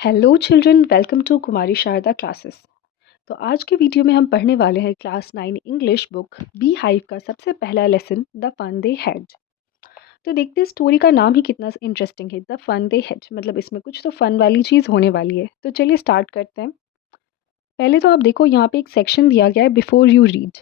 Hello children, welcome to Kumari Sharda classes. तो आज के वीडियो में हम पढ़ने वाले हैं class 9 English book beehive का सबसे पहला lesson the fun they had. तो देखते हैं स्टोरी का नाम ही कितना इंटरेस्टिंग है, द फन दे हैड, मतलब इसमें कुछ तो फन वाली चीज़ होने वाली है। तो चलिए स्टार्ट करते हैं। पहले तो आप देखो यहाँ पे एक सेक्शन दिया गया है बिफोर यू रीड।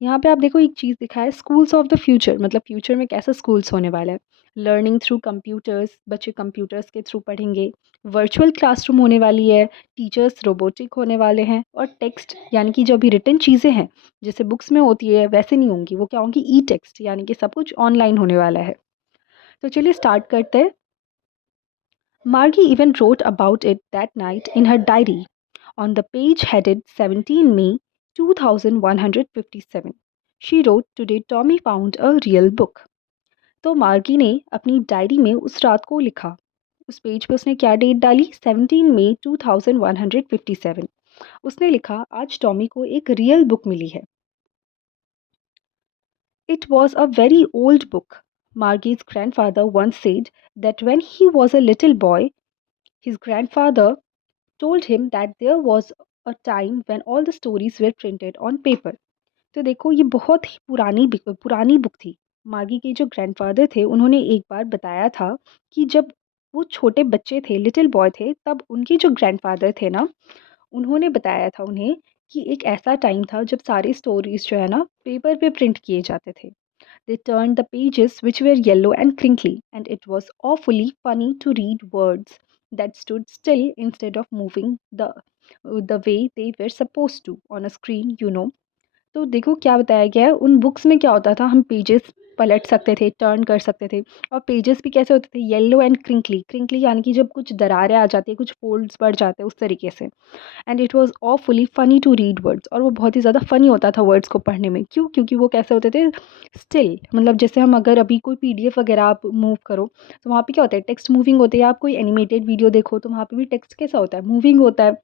यहाँ पे आप देखो एक चीज़ दिखा है स्कूल्स ऑफ द फ्यूचर, मतलब फ्यूचर में कैसा स्कूल्स होने वाला है। लर्निंग थ्रू कंप्यूटर्स, बच्चे कंप्यूटर्स के थ्रू पढ़ेंगे। वर्चुअल क्लासरूम होने वाली है। टीचर्स रोबोटिक होने वाले हैं। और टेक्स्ट यानी कि जो भी रिटन चीज़ें हैं जैसे बुक्स में होती है वैसे नहीं होंगी, वो क्या होंगी, ई टेक्स्ट, यानी कि सब कुछ ऑनलाइन होने वाला है। तो चलिए स्टार्ट करते हैं। मार्गी even wrote about it that night in her diary on the page headed 17 May 2157. She wrote, "Today Tommy found a real book." तो मार्गी ने अपनी डायरी में उस रात को लिखा। उस पेज पे उसने क्या डेट डाली, 17 मई 2157। उसने लिखा आज टॉमी को एक रियल बुक मिली है। It was a very old book. Margie's grandfather once said that when he was a little boy, his grandfather told him that there was a time when all the stories were printed on paper. तो देखो ये बहुत ही पुरानी book थी। मार्गी के जो grandfather थे उन्होंने एक बार बताया था कि जब वो छोटे बच्चे थे, लिटिल बॉय थे, तब उनके जो ग्रैंडफ़ादर थे ना, उन्होंने बताया था उन्हें कि एक ऐसा टाइम था जब सारी स्टोरीज़ जो है ना पेपर पे प्रिंट किए जाते थे। They turned the pages which were yellow and crinkly, and it was awfully funny to read words that stood still instead of moving the way they were supposed to on a screen. तो देखो क्या बताया गया है, उन books में क्या होता था, हम पेजेस पलट सकते थे, टर्न कर सकते थे। और पेजेस भी कैसे होते थे, येलो एंड क्रिंकली। क्रिंकली यानी कि जब कुछ दरारें आ जाती है, कुछ फोल्ड्स पड़ जाते हैं, उस तरीके से। And it was awfully funny to read words, और वो बहुत ही ज़्यादा फ़नी होता था वर्ड्स को पढ़ने में। क्यों? क्योंकि वो कैसे होते थे, स्टिल, मतलब जैसे हम अगर अभी कोई पीडीएफ वगैरह आप मूव करो तो वहाँ पे क्या होता है, टेक्स्ट मूविंग होती है। आप कोई एनिमेटेड वीडियो देखो तो वहाँ पे भी टेक्स्ट कैसा होता है, मूविंग होता है।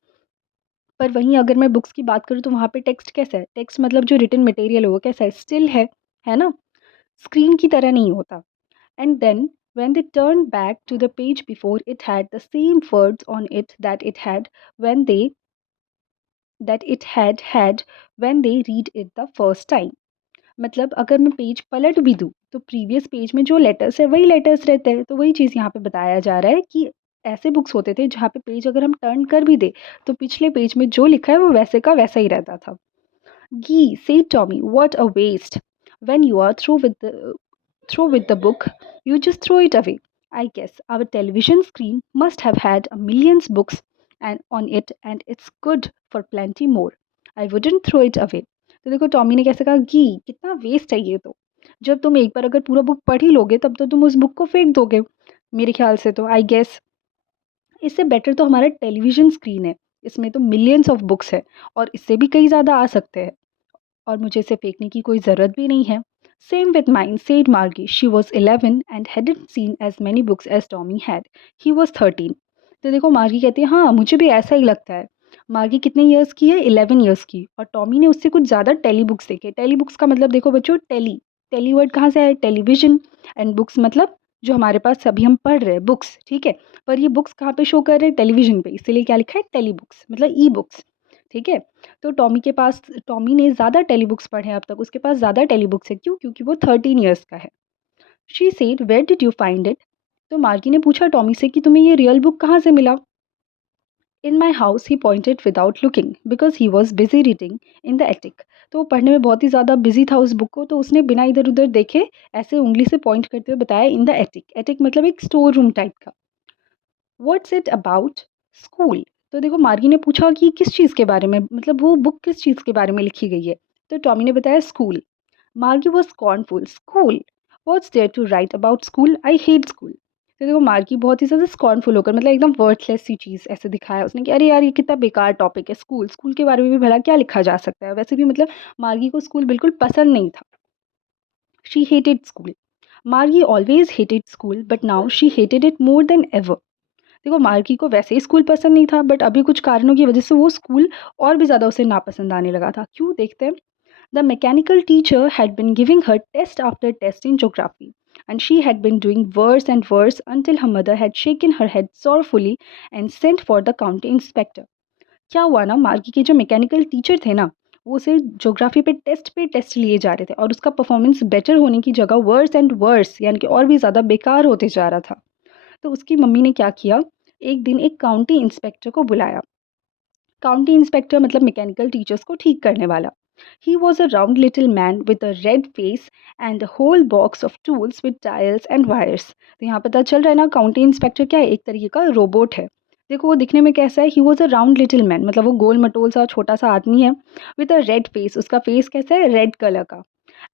पर वहीं अगर मैं बुक्स की बात करूँ तो वहाँ पे टेक्स्ट कैसा है, टेक्स्ट मतलब जो रिटन मटेरियल है वो कैसा है, स्टिल है ना, स्क्रीन की तरह नहीं होता। And then when they turned back to the page before, it had the same words on it when they that it had when they read it the first time. मतलब अगर मैं page पलट भी दूँ तो प्रीवियस पेज में जो letters है वही लेटर्स रहते हैं। तो वही चीज़ यहाँ पे बताया जा रहा है कि ऐसे बुक्स होते थे जहाँ पे पेज अगर हम टर्न कर भी दे तो पिछले पेज में जो लिखा है वो वैसे का वैसा ही रहता था। Gee, said Tommy, what a waste. When you are through with the book, you just throw it away. I guess our television screen must have had a millions books and on it, and it's good for plenty more. I wouldn't throw it away. तो देखो Tommy ने कैसे कहा, गी कितना waste है ये तो। जब तुम एक बार अगर पूरा बुक पढ़ ही लोगे तब तो तुम उस बुक को फेंक दोगे। मेरे ख्याल से तो आई गेस इससे बेटर तो हमारा टेलीविज़न स्क्रीन है। इसमें तो मिलियंस ऑफ बुक्स है और इससे भी कई ज़्यादा आ सकते हैं। और मुझे इसे फेंकने की कोई ज़रूरत भी नहीं है। Same with mine, said Margie. She was 11 and hadn't seen as many books as Tommy had. He was 13। तो देखो मार्गी कहती है हाँ मुझे भी ऐसा ही लगता है। मार्गी कितने ईयर्स की है, 11 ईयर्स की, और टॉमी ने उससे कुछ ज़्यादा टेली बुक्स देखे। टेली बुक्स का मतलब देखो बच्चों, टेली टेली वर्ड कहाँ से आया, टेलीविजन। एंड बुक्स मतलब जो हमारे पास अभी हम पढ़ रहे हैं बुक्स, ठीक है। पर ये बुक्स कहाँ पे शो कर रहे हैं, टेलीविजन पे, इसीलिए क्या लिखा है, टेली बुक्स, मतलब ई बुक्स, ठीक है। तो टॉमी ने ज़्यादा टेली बुक्स पढ़े हैं अब तक, उसके पास ज़्यादा टेली बुक्स है। क्यों? क्योंकि वो 13 ईयर्स का है। She said, where did you find it? तो मार्गी ने पूछा टॉमी से कि तुम्हें ये रियल बुक कहाँ से मिला। In my house, he pointed without looking because he was busy reading in the attic. तो वो पढ़ने में बहुत ही ज़्यादा बिजी था उस बुक को, तो उसने बिना इधर उधर देखे ऐसे उंगली से पॉइंट करते हुए बताया, इन द एटिक। एटिक मतलब एक स्टोर रूम टाइप का। What's it about? स्कूल। तो देखो मार्गी ने पूछा कि किस चीज़ के बारे में, मतलब वो बुक किस चीज़ के बारे में लिखी गई है। तो टॉमी ने बताया school. Margie was scornful. School? What's there to write about school? I hate school. तो देखो मार्गी बहुत ही ज़्यादा स्कॉर्नफुल होकर, मतलब एकदम वर्थलेस सी चीज़ ऐसे दिखाया उसने कि अरे यार ये कितना बेकार टॉपिक है, स्कूल स्कूल के बारे में भी भला क्या लिखा जा सकता है। वैसे भी मतलब मार्गी को स्कूल बिल्कुल पसंद नहीं था। She hated school. Margie always hated school but now she hated it more than ever. देखो मार्गी को वैसे ही स्कूल पसंद नहीं था, बट अभी कुछ कारणों की वजह से वो स्कूल और भी ज़्यादा उसे नापसंद आने लगा था। क्यों? देखते हैं। The mechanical teacher had been giving her test after test in geography. and she had been doing worse and worse until her mother had shaken her head sorrowfully and sent for the county inspector. क्या हुआ ना, मार्गी के जो mechanical teacher थे ना, वो उसे ज्योग्राफी पे टेस्ट लिए जा रहे थे और उसका परफॉर्मेंस बेटर होने की जगह वर्स एंड वर्स यानी कि और भी ज़्यादा बेकार होते जा रहा था। तो उसकी मम्मी ने क्या किया, एक दिन एक काउंटी इंस्पेक्टर को बुलाया। काउंटी इंस्पेक्टर मतलब मैकेनिकल टीचर्स को ठीक करने वाला। He was a round little man with a red face and a whole box of tools with dials and wires. तो यहाँ पता चल रहा है ना, काउंटी इंस्पेक्टर क्या है, एक तरीके का रोबोट है। देखो वो दिखने में कैसा है, he was a round little man मतलब वो गोल मटोल सा छोटा सा आदमी है। विद अ रेड फेस, उसका फेस कैसा है, रेड कलर का।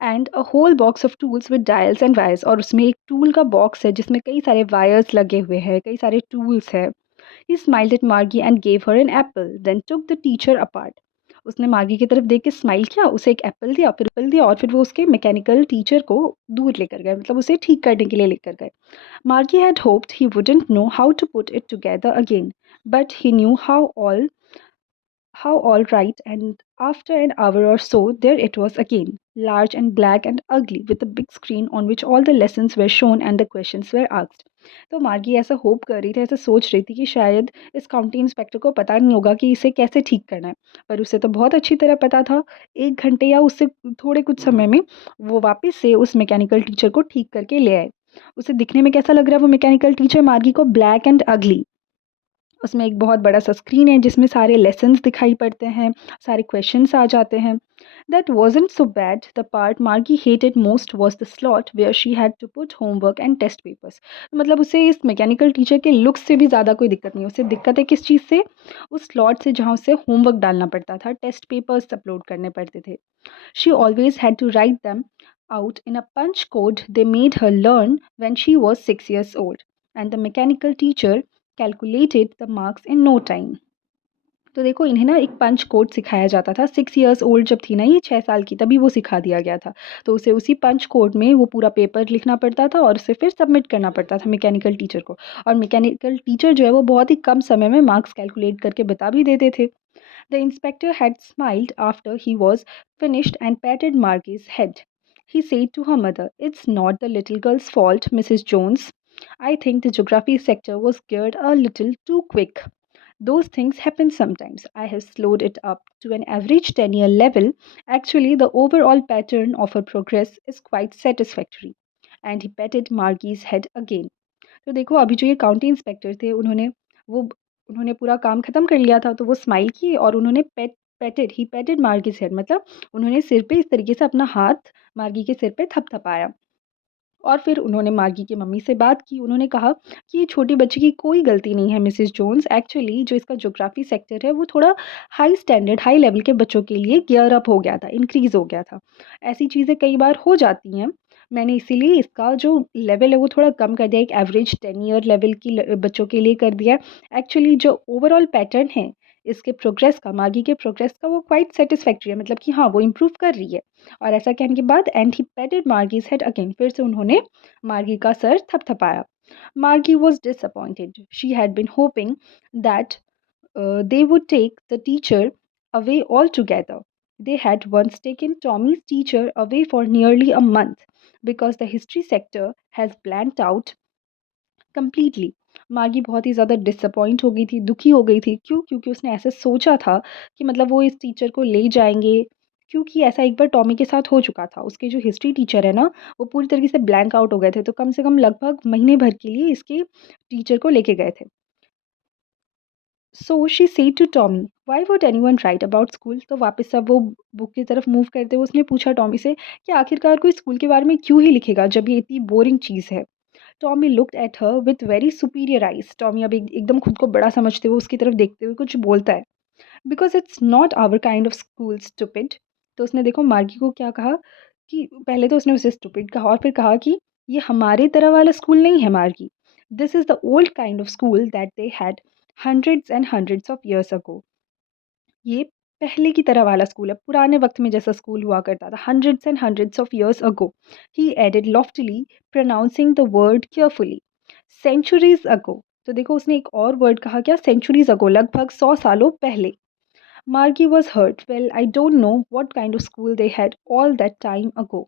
And a whole box of tools with dials and wires, और उसमें एक टूल का बॉक्स है जिसमें कई सारे वायर्स लगे हुए हैं, कई सारे टूल्स है। He smiled at Margie and gave her an apple, then took the teacher apart. उसने मार्गी की तरफ देख के स्माइल किया, उसे एक एप्पल दिया और फिर वो उसके मैकेनिकल टीचर को दूर लेकर गए, मतलब उसे ठीक करने के लिए लेकर गए। Margie had hoped he wouldn't know how to put it together again, but he knew how all right, and after an hour or so, there it was again, large and black and ugly, with a big screen on which all the lessons were shown and the questions were asked. तो मार्गी ऐसा hope कर रही थी, ऐसा सोच रही थी कि शायद इस काउंटी इंस्पेक्टर को पता नहीं होगा कि इसे कैसे ठीक करना है, पर उसे तो बहुत अच्छी तरह पता था। 1 घंटे या उससे थोड़े कुछ समय में वो वापस से उस मैकेनिकल टीचर को ठीक करके ले आए। उसे दिखने में कैसा लग रहा है वो मैकेनिकल टीचर मार्गी को, ब्लैक एंड अगली। उसमें एक बहुत बड़ा सा स्क्रीन है जिसमें सारे लेसन्स दिखाई पड़ते हैं, सारे क्वेश्चंस आ जाते हैं। That wasn't so bad. The part Margie hated most was the slot where she had to put homework and test papers. मतलब उसे इस मैकेनिकल टीचर के लुक्स से भी ज़्यादा कोई दिक्कत नहीं, उसे दिक्कत है किस चीज़ से, उस स्लॉट से जहाँ उसे होमवर्क डालना पड़ता था, टेस्ट पेपर्स अपलोड करने पड़ते थे। She always had to write them out in a punch code they made her learn when she was 6 years old, and the mechanical teacher calculated the marks in no time. तो देखो इन्हें ना एक पंच code सिखाया जाता था, 6 years old जब थी ना ये, 6 साल की, तभी वो सिखा दिया गया था। तो उसे उसी पंच कोड में वो पूरा पेपर लिखना पड़ता था और उसे फिर सबमिट करना पड़ता था मैकेनिकल टीचर को। और मैकेनिकल टीचर जो है वो बहुत ही कम समय में मार्क्स कैलकुलेट करके बता भी देते थे। The inspector had smiled after he was finished and patted Margie's head. He said to her mother, "It's not the little girl's fault, Mrs. Jones. I think the geography sector was geared a little too quick. Those things happen sometimes. I have slowed it up to an average 10-year level. Actually, the overall pattern of her progress is quite satisfactory." And he patted Margie's head again. तो देखो अभी जो ये county inspector थे वो उन्होंने पूरा काम खत्म कर लिया था, तो वो स्माइल की और उन्होंने पेटेड मार्गीज हेड, मतलब उन्होंने सिर पे इस तरीके से अपना हाथ मार्गी के सिर पे थपथपाया। और फिर उन्होंने मार्गी की मम्मी से बात की। उन्होंने कहा कि ये छोटी बच्ची की कोई गलती नहीं है मिसेस जोन्स। एक्चुअली जो इसका ज्योग्राफी सेक्टर है वो थोड़ा हाई स्टैंडर्ड, हाई लेवल के बच्चों के लिए गियर अप हो गया था, इंक्रीज़ हो गया था। ऐसी चीज़ें कई बार हो जाती हैं। मैंने इसीलिए इसका जो लेवल है वो थोड़ा कम कर दिया, एक एवरेज 10 ईयर लेवल की बच्चों के लिए कर दिया। एक्चुअली जो ओवरऑल पैटर्न है इसके प्रोग्रेस का, मार्गी के प्रोग्रेस का, वो क्वाइट सेटिस्फैक्ट्री है, मतलब कि हाँ वो इम्प्रूव कर रही है। और ऐसा कहने के बाद एंड ही पेटेड मार्गीज हेड अगेन, फिर से उन्होंने मार्गी का सर थपथपाया। मार्गी was disappointed, she had been hoping that they would take the teacher away altogether. They had once taken Tommy's teacher away for nearly a month because the history sector has blanked out completely. मार्गी बहुत ही ज़्यादा disappoint हो गई थी, दुखी हो गई थी। क्यों? क्योंकि उसने ऐसे सोचा था कि मतलब वो इस टीचर को ले जाएँगे, क्योंकि ऐसा एक बार टॉमी के साथ हो चुका था। उसके जो हिस्ट्री टीचर है ना, वो पूरी तरीके से ब्लैंक आउट हो गए थे, तो कम से कम लगभग महीने भर के लिए इसके टीचर को लेके गए थे। So she said to Tommy, why would anyone write about school? तो वापस अब वो बुक की तरफ मूव करते हुए उसने पूछा टॉमी से कि आखिरकार कोई स्कूल के बारे में क्यों ही लिखेगा जब ये इतनी बोरिंग चीज़ है। Tommy looked at her with very superior eyes. Tommy अब एकदम खुद को बड़ा समझते हुए उसकी तरफ देखते हुए कुछ बोलता है। Because it's not our kind of school stupid. तो उसने देखो मार्गी को क्या कहा, कि पहले तो उसने उसे स्टूपिड कहा और फिर कहा कि ये हमारे तरह वाला स्कूल नहीं है मार्गी। This is the old kind of school that they had hundreds and hundreds of years अगो। ये पहले की तरह वाला स्कूल है, पुराने वक्त में जैसा स्कूल हुआ करता था, hundreds and hundreds of years ago. He added loftily, pronouncing the word carefully, centuries ago. तो देखो उसने एक और वर्ड कहा, क्या? सेंचुरीज अगो, लगभग 100 सालों पहले। Margie was hurt. Well, I don't know what kind of school they had all that time ago.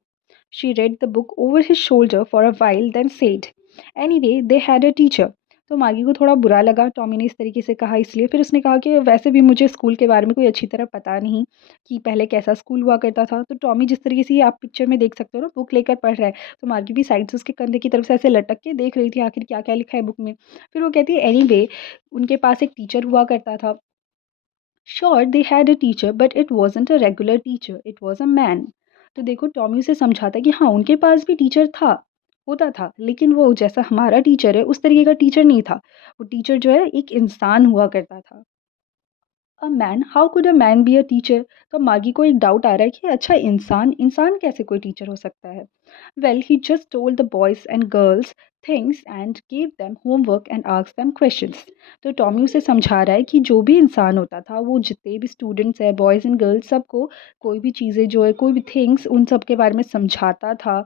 She read the book over his shoulder for a while, then said, Anyway, they had a teacher. तो मार्गी को थोड़ा बुरा लगा Tommy ने इस तरीके से कहा, इसलिए फिर उसने कहा कि वैसे भी मुझे स्कूल के बारे में कोई अच्छी तरह पता नहीं कि पहले कैसा स्कूल हुआ करता था। तो टॉमी जिस तरीके से ये आप पिक्चर में देख सकते हो ना, बुक लेकर पढ़ रहा है, तो मार्गी भी साइड से उसके कंधे की तरफ से ऐसे लटक के देख रही थी आखिर क्या क्या लिखा है बुक में। फिर वो कहती है एनीवे, उनके पास एक टीचर हुआ करता था। Sure, they had a teacher, but it wasn't a regular teacher. It was a man. तो देखो टॉमी उसे समझाता है कि हाँ उनके पास भी टीचर था, होता था, लेकिन वो जैसा हमारा टीचर है उस तरीके का टीचर नहीं था। वो टीचर जो है एक इंसान हुआ करता था। A man, how could a man be a teacher? तो मागी को एक डाउट आ रहा है कि अच्छा इंसान इंसान कैसे कोई टीचर हो सकता है? Well he just told the boys and girls things and give them homework and ask them questions. तो टॉमी उसे समझा रहा है कि जो भी इंसान होता था, वो जितने भी स्टूडेंट्स हैं, बॉयज़ एंड गर्ल्स, सबको कोई भी चीज़ें जो है, कोई भी थिंग्स, उन सब के बारे में समझाता था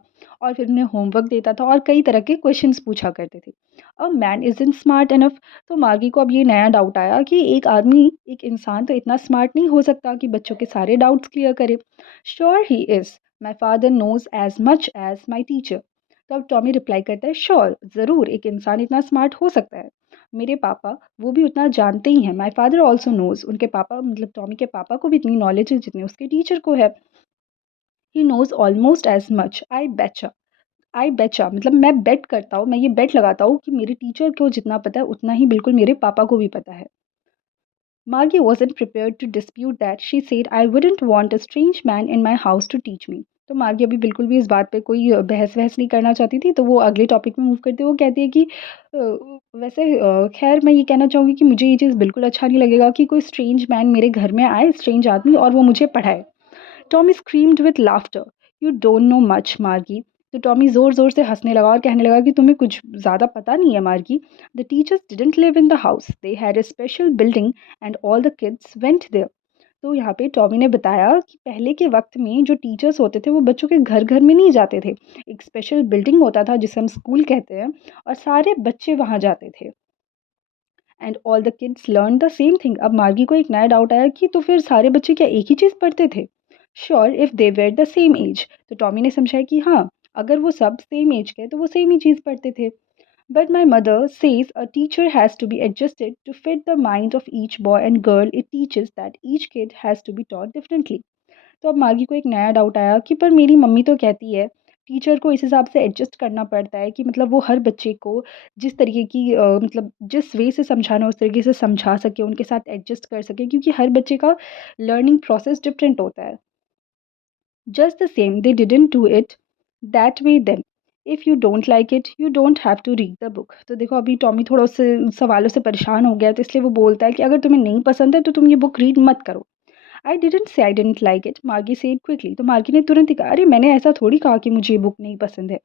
और फिर उन्हें होमवर्क देता था और कई तरह के क्वेश्चंस पूछा करते थे। A man isn't smart enough. तो मार्गी को अब ये नया डाउट आया कि एक आदमी, एक इंसान तो इतना स्मार्ट नहीं हो सकता कि बच्चों के सारे डाउट्स क्लियर करे। Sure he is, my father knows as much as my teacher. तो अब टॉमी रिप्लाई करता है, श्योर, ज़रूर एक इंसान इतना स्मार्ट हो सकता है। मेरे पापा वो भी उतना जानते ही हैं। माई फादर ऑल्सो नोज, उनके पापा मतलब टॉमी के पापा को भी इतनी नॉलेज है जितनी उसके टीचर को है। He knows almost as much, I betcha मतलब मैं बेट करता हूँ, मैं ये बेट लगाता हूँ कि मेरे टीचर को जितना पता है उतना ही बिल्कुल मेरे पापा को भी पता है। Margie wasn't prepared to dispute that. She said, I wouldn't want a strange man in my house to teach me. तो मार्गी अभी बिल्कुल भी इस बात पे कोई बहस वहस नहीं करना चाहती थी, तो वो अगले टॉपिक में मूव करते वो कहती है कि वैसे खैर मैं ये कहना चाहूँगी कि मुझे ये चीज़ बिल्कुल अच्छा नहीं लगेगा कि कोई स्ट्रेंज मैन मेरे घर में आए, स्ट्रेंज आदमी, और वो मुझे पढ़ाए। Tommy screamed with laughter, you don't know much मार्गी। तो टॉमी ज़ोर ज़ोर से हंसने लगा और कहने लगा कि तुम्हें कुछ ज़्यादा पता नहीं है Margie. The teachers didn't live in the house, they had a special building and all the kids went there. तो यहाँ पे टॉमी ने बताया कि पहले के वक्त में जो टीचर्स होते थे वो बच्चों के घर घर में नहीं जाते थे। एक स्पेशल बिल्डिंग होता था जिसे हम स्कूल कहते हैं, और सारे बच्चे वहाँ जाते थे। And all the kids learn the same thing. अब मार्गी को एक नया डाउट आया कि तो फिर सारे बच्चे क्या एक ही चीज़ पढ़ते थे? Sure if they were the same age. तो टॉमी ने समझाया कि हाँ, अगर वो सब सेम एज के हैं तो वो सेम ही चीज़ पढ़ते थे। But my mother says a teacher has to be adjusted to fit the mind of each boy and girl, it teaches that each kid has to be taught differently. तो अब मार्गी को एक नया डाउट आया कि पर मेरी मम्मी तो कहती है टीचर को इस हिसाब से एडजस्ट करना पड़ता है कि मतलब वो हर बच्चे को जिस तरीके की मतलब जिस वे से समझाना है उस तरीके से समझा सके, उनके साथ एडजस्ट कर सके, क्योंकि हर बच्चे का लर्निंग प्रोसेस डिफरेंट होता है। Just the same they didn't do it that way then, if you don't like it you don't have to read the book. तो देखो अभी टॉमी थोड़ा उससे सवालों से परेशान हो गया है, तो इसलिए वो बोलता है कि अगर तुम्हें नहीं पसंद है तो तुम ये बुक रीड मत करो। I didn't say I didn't like it, मार्गी सेड क्विकली। तो मार्गी ने तुरंत ही कहा, अरे मैंने ऐसा थोड़ी कहा कि मुझे ये बुक नहीं पसंद है।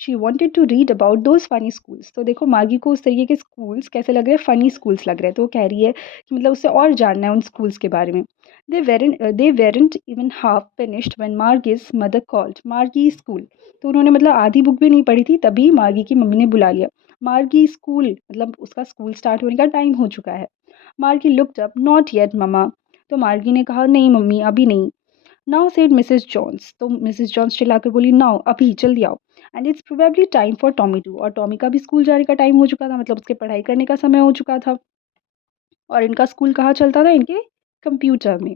She wanted to read about those funny schools. तो देखो मार्गी को उस तरीके के स्कूल्स कैसे लग रहे हैं, फनी स्कूल्स लग रहे हैं, तो वो कह रही है कि मतलब उसे और जानना है उन स्कूल्स के बारे में। They weren't even half finished when Margie's mother called Margie school. तो उन्होंने मतलब आधी बुक भी नहीं पढ़ी थी तभी मार्गी की मम्मी ने बुला लिया। मार्गी स्कूल मतलब उसका स्कूल स्टार्ट होने का टाइम हो चुका है। Margie looked up, not yet mama. तो मार्गी ने कहा, नहीं मम्मी अभी नहीं। Now said Mrs Jones. तो मिसेस जॉन्स चिल्लाकर बोली, नाउ अभी जल्दी आओ। And it's probably time for Tommy too. और टॉमी का भी स्कूल जाने का टाइम हो चुका था, मतलब उसके पढ़ाई करने का समय हो चुका था। और इनका स्कूल कहाँ चलता था, इनके कंप्यूटर में।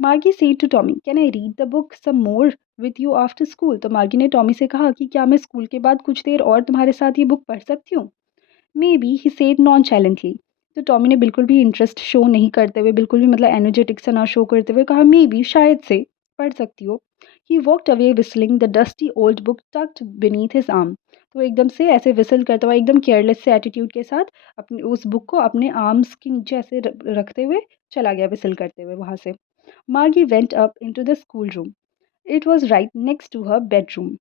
Margie said to Tommy, can I read the book some more with you after school. तो मार्गी ने टॉमी से कहा कि क्या मैं स्कूल के बाद कुछ देर और तुम्हारे साथ ये बुक पढ़ सकती हूँ? May be he said nonchalantly. तो टॉमी ने बिल्कुल भी इंटरेस्ट शो नहीं करते हुए, बिल्कुल भी मतलब एनर्जेटिक सा ना शो करते हुए कहा, मे बी शायद से पढ़ सकती हो। He walked away whistling the dusty old book tucked beneath his arm. तो एकदम से ऐसे विसल करता हुआ एकदम केयरलेस से एटीट्यूड के साथ अपने उस बुक को अपने आर्म्स के नीचे ऐसे रखते हुए चला गया, विसल करते हुए वहां से। Margie went up into the school room. It was right next to her bedroom.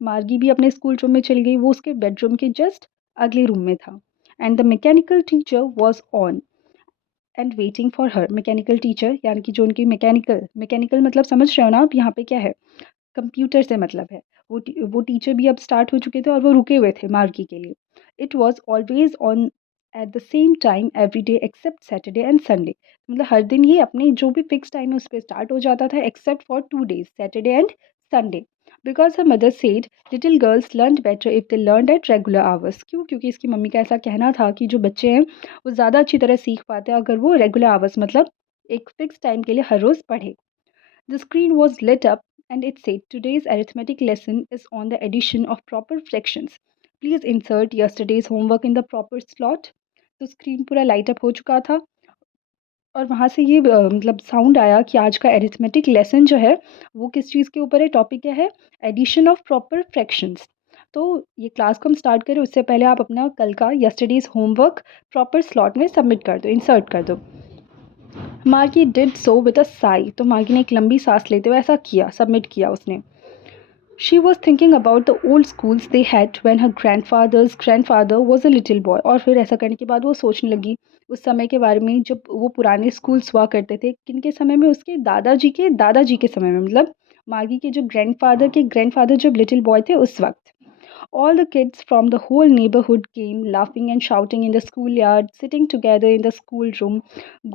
Margie भी अपने स्कूल रूम में चली गई, वो उसके बेडरूम के जस्ट अगले रूम में था। And the mechanical teacher was on and waiting for her. Mechanical teacher यानी कि जो उनकी मैकेनिकल मैकेनिकल मतलब समझ रहे हो ना आप यहाँ पे क्या है, कंप्यूटर से मतलब है। वो टीचर भी अब स्टार्ट हो चुके थे और वो रुके हुए थे मार्गी के लिए। It was always on at the same time every day except Saturday and Sunday. मतलब हर दिन ये अपने जो भी फिक्स टाइम है उस पर स्टार्ट हो जाता था, except for 2 days, Saturday and Sunday. Because her mother said little girls learn better if they learn at regular hours. क्यों? क्योंकि इसकी मम्मी का ऐसा कहना था कि जो बच्चे हैं वो ज़्यादा अच्छी तरह सीख पाते हैं अगर वो रेगुलर आवर्स मतलब एक फिक्स टाइम के लिए हर रोज़ पढ़े। The screen was lit up and it said today's arithmetic lesson is on the addition of proper fractions. Please insert yesterday's homework in the proper slot. तो स्क्रीन पूरा light up हो चुका था और वहाँ से ये मतलब साउंड आया कि आज का एरिथमेटिक लेसन जो है वो किस चीज़ के ऊपर है, टॉपिक क्या है, एडिशन ऑफ प्रॉपर फ्रैक्शंस। तो ये क्लास को हम स्टार्ट करें उससे पहले आप अपना कल का यस्टरडेज होमवर्क प्रॉपर स्लॉट में सबमिट कर दो, इंसर्ट कर दो। मार्गी did so with a Sai. तो मार्गी ने एक लंबी सांस लेते हुए ऐसा किया, सबमिट किया उसने। She was thinking about the old schools they had when her grandfather was a little boy. और फिर ऐसा करने के बाद वो सोचने लगी उस समय के बारे में जब वो पुराने स्कूल्स हुआ करते थे, किनके समय में, उसके दादाजी के समय में, मतलब मार्गी के जो ग्रैंडफादर जब लिटिल बॉय थे उस वक्त। All the kids from the whole neighborhood came, laughing and shouting in the schoolyard, sitting together in the schoolroom,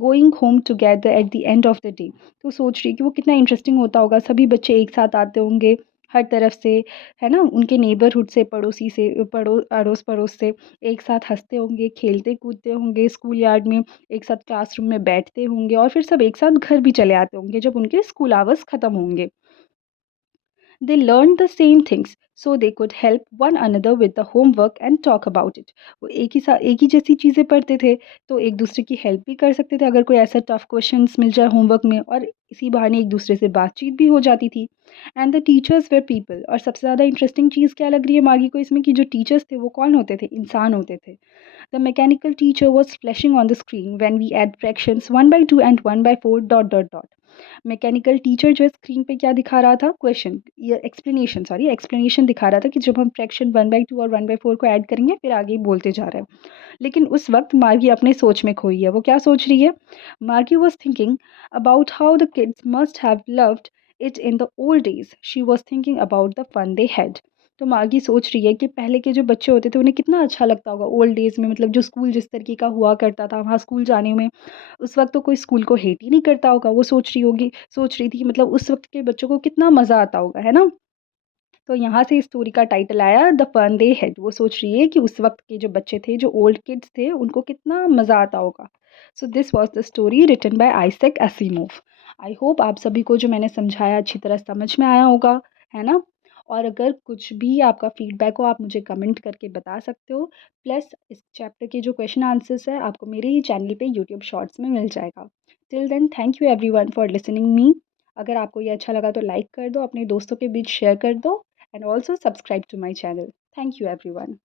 going home together at the end of the day. तो सोच रही कि वो कितना इंटरेस्टिंग होता होगा, सभी बच्चे एक साथ आते होंगे हर तरफ से, है ना, उनके नेबरहुड से, पड़ोसी से, अड़ोस पड़ोस से, एक साथ हंसते होंगे, खेलते कूदते होंगे स्कूल यार्ड में, एक साथ क्लासरूम में बैठते होंगे और फिर सब एक साथ घर भी चले आते होंगे जब उनके स्कूल आवर्स ख़त्म होंगे। They learned the same things so they could help one another with the homework and talk about it. वो एक ही जैसी चीज़ें पढ़ते थे तो एक दूसरे की हेल्प भी कर सकते थे अगर कोई ऐसा टफ क्वेश्चंस मिल जाए होमवर्क में, और इसी बहाने एक दूसरे से बातचीत भी हो जाती थी। And the teachers were people. और सबसे ज़्यादा इंटरेस्टिंग चीज़ क्या लग रही है मागी को इसमें, कि जो टीचर्स थे वो कौन होते थे, इंसान होते थे। The mechanical teacher was flashing on the screen when we add fractions 1 by 2 and 1 by 4 dot dot dot. Mechanical teacher जो है स्क्रीन पे क्या दिखा रहा था, क्वेश्चन या एक्सप्लेनेशन दिखा रहा था कि जब हम फ्रैक्शन 1/2 और 1/4 को ऐड करेंगे फिर आगे बोलते जा रहे हैं। लेकिन उस वक्त मार्गी अपने सोच में खोई है। वो क्या सोच रही है? Margie was thinking about how the kids must have loved it in the old days. She was thinking about the fun they had. तो मार्गी सोच रही है कि पहले के जो बच्चे होते थे उन्हें कितना अच्छा लगता होगा ओल्ड डेज में, मतलब जो स्कूल जिस तरीके का हुआ करता था वहाँ स्कूल जाने में। उस वक्त तो कोई स्कूल को हेट ही नहीं करता होगा। वो सोच रही थी कि मतलब उस वक्त के बच्चों को कितना मज़ा आता होगा, है ना? तो यहाँ से इस स्टोरी का टाइटल आया द फन दे हैड। वो सोच रही है कि उस वक्त के जो बच्चे थे, जो ओल्ड किड्स थे, उनको कितना मज़ा आता होगा। So this was the story written by Isaac Asimov. I hope आप सभी को जो मैंने समझाया अच्छी तरह समझ में आया होगा, है ना? और अगर कुछ भी आपका फीडबैक हो आप मुझे कमेंट करके बता सकते हो। प्लस इस चैप्टर के जो क्वेश्चन आंसर्स है आपको मेरे ही चैनल पे यूट्यूब शॉर्ट्स में मिल जाएगा। Till then thank you everyone for listening me. अगर आपको ये अच्छा लगा तो लाइक कर दो, अपने दोस्तों के बीच शेयर कर दो, and also subscribe to my channel. Thank you everyone.